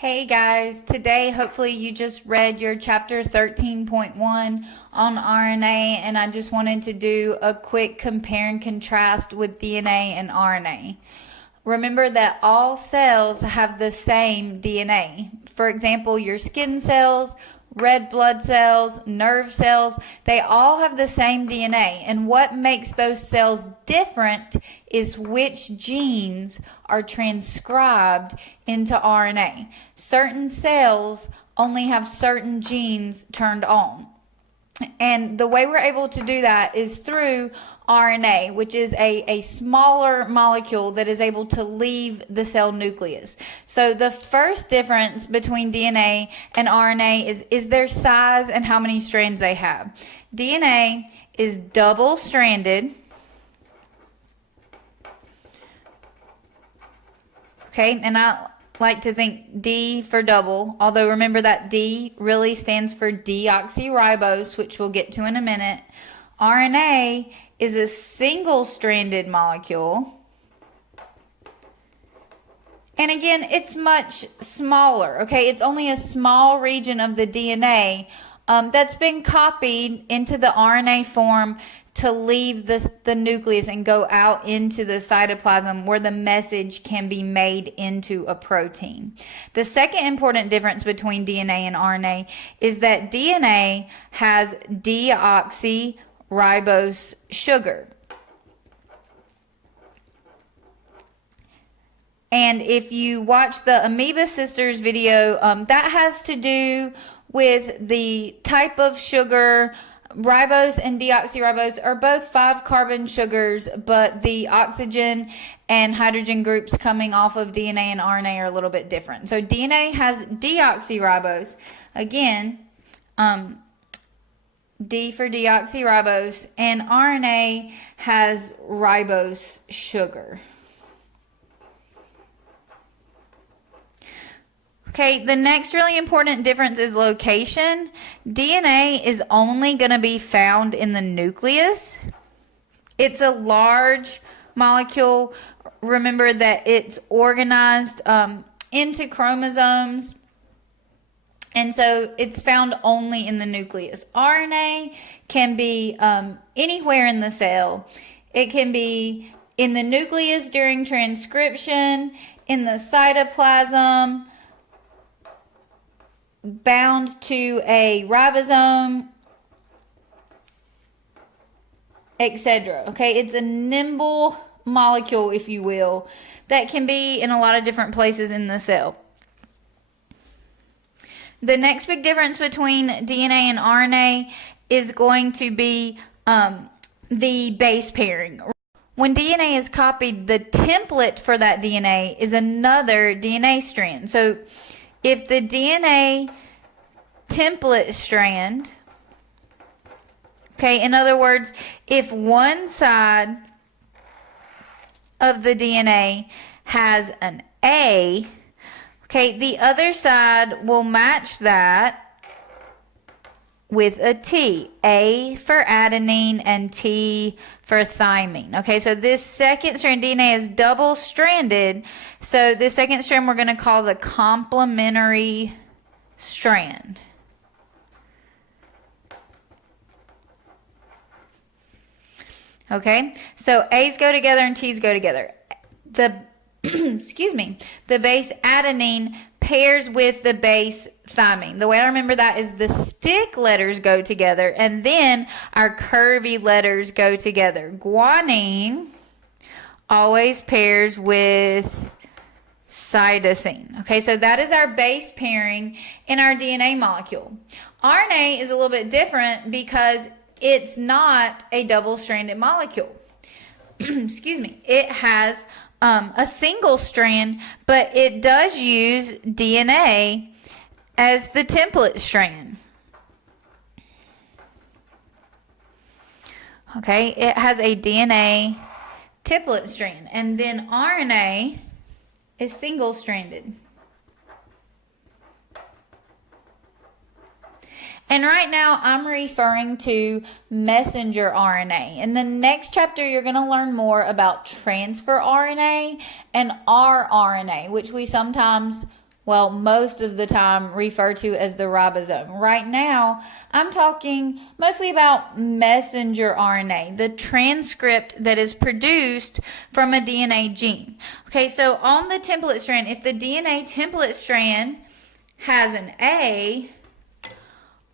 Hey guys, today hopefully you just read your chapter 13.1 on RNA, and I just wanted to do a quick compare and contrast with DNA and RNA. Remember that all cells have the same DNA. For example, your skin cells, red blood cells, nerve cells, they all have the same DNA. And what makes those cells different is which genes are transcribed into RNA. Certain cells only have certain genes turned on. And the way we're able to do that is through RNA, which is a smaller molecule that is able to leave the cell nucleus. So the first difference between DNA and RNA is their size and how many strands they have. DNA is double-stranded. Okay, and I like to think D for double, although remember that D really stands for deoxyribose, which we'll get to in a minute. RNA is a single-stranded molecule. And again, it's much smaller, okay? It's only a small region of the DNA that's been copied into the RNA form to leave the nucleus and go out into the cytoplasm where the message can be made into a protein. The second important difference between DNA and RNA is that DNA has deoxyribose sugar. And if you watch the Amoeba Sisters video, that has to do with the type of sugar. Ribose and deoxyribose are both 5-carbon sugars, but the oxygen and hydrogen groups coming off of DNA and RNA are a little bit different. So DNA has deoxyribose. Again, D for deoxyribose, and RNA has ribose sugar. Okay, the next really important difference is location. DNA is only going to be found in the nucleus. It's a large molecule. Remember that it's organized into chromosomes, and so it's found only in the nucleus. RNA can be anywhere in the cell. It can be in the nucleus during transcription, in the cytoplasm, bound to a ribosome, etc. Okay, it's a nimble molecule, if you will, that can be in a lot of different places in the cell. The next big difference between DNA and RNA is going to be the base pairing. When DNA is copied, the template for that DNA is another DNA strand. So if the DNA template strand, okay, in other words, if one side of the DNA has an A, okay, the other side will match that with a T. A for adenine and T for thymine. Okay, so this second strand DNA is double-stranded. So this second strand we're going to call the complementary strand. Okay, so A's go together and T's go together. The excuse me, the base adenine pairs with the base thymine. The way I remember that is the stick letters go together and then our curvy letters go together. Guanine always pairs with cytosine. Okay, so that is our base pairing in our DNA molecule. RNA is a little bit different because it's not a double-stranded molecule. Excuse me. It has a single strand, but it does use DNA as the template strand. Okay, it has a DNA template strand, and then RNA is single-stranded. And right now I'm referring to messenger RNA. In the next chapter, you're going to learn more about transfer RNA and rRNA, which we sometimes well, most of the time refer to as the ribosome. Right now, I'm talking mostly about messenger RNA, the transcript that is produced from a DNA gene. Okay, so on the template strand, if the DNA template strand has an A,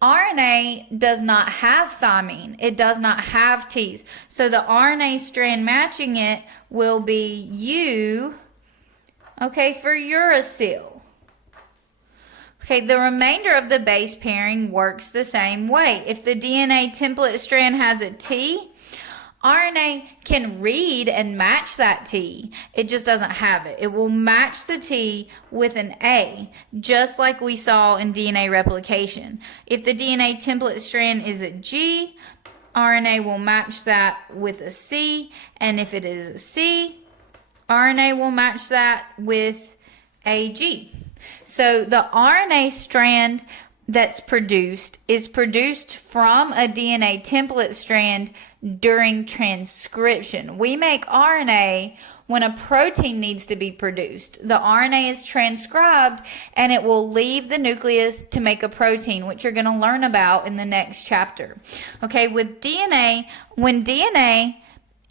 RNA does not have thymine. It does not have T's. So the RNA strand matching it will be U, okay, for uracil. Okay, the remainder of the base pairing works the same way. If the DNA template strand has a T, RNA can read and match that T. It just doesn't have it. It will match the T with an A, just like we saw in DNA replication. If the DNA template strand is a G, RNA will match that with a C, and if it is a C, RNA will match that with a G. So the RNA strand that's produced is produced from a DNA template strand during transcription. We make RNA when a protein needs to be produced. The RNA is transcribed and it will leave the nucleus to make a protein, which you're going to learn about in the next chapter. Okay, with DNA, when DNA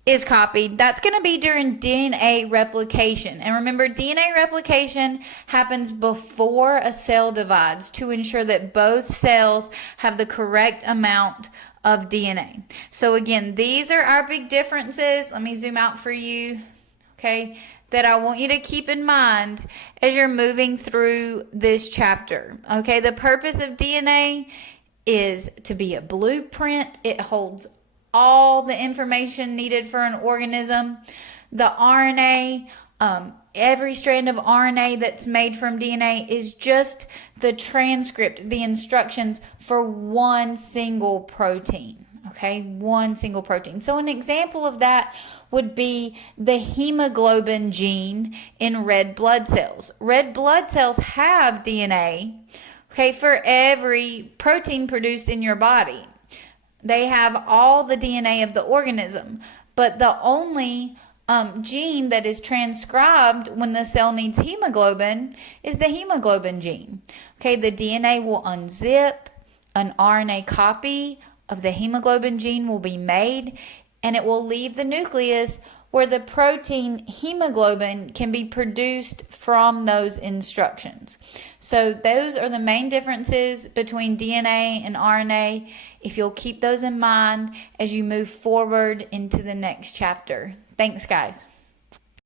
is copied, that's going to be during DNA replication. And remember, DNA replication happens before a cell divides to ensure that both cells have the correct amount of DNA. So again, these are our big differences. Let me zoom out for you, okay, that I want you to keep in mind as you're moving through this chapter. Okay, the purpose of DNA is to be a blueprint. It holds all the information needed for an organism. The RNA, every strand of RNA that's made from DNA is just the transcript, the instructions for one single protein. Okay, one single protein. So an example of that would be the hemoglobin gene in red blood cells. Red blood cells have DNA, okay, for every protein produced in your body. They have all the DNA of the organism, but the only gene that is transcribed when the cell needs hemoglobin is the hemoglobin gene. Okay, the DNA will unzip, an RNA copy of the hemoglobin gene will be made, and it will leave the nucleus where the protein hemoglobin can be produced from those instructions. So those are the main differences between DNA and RNA, if you'll keep those in mind as you move forward into the next chapter. Thanks, guys.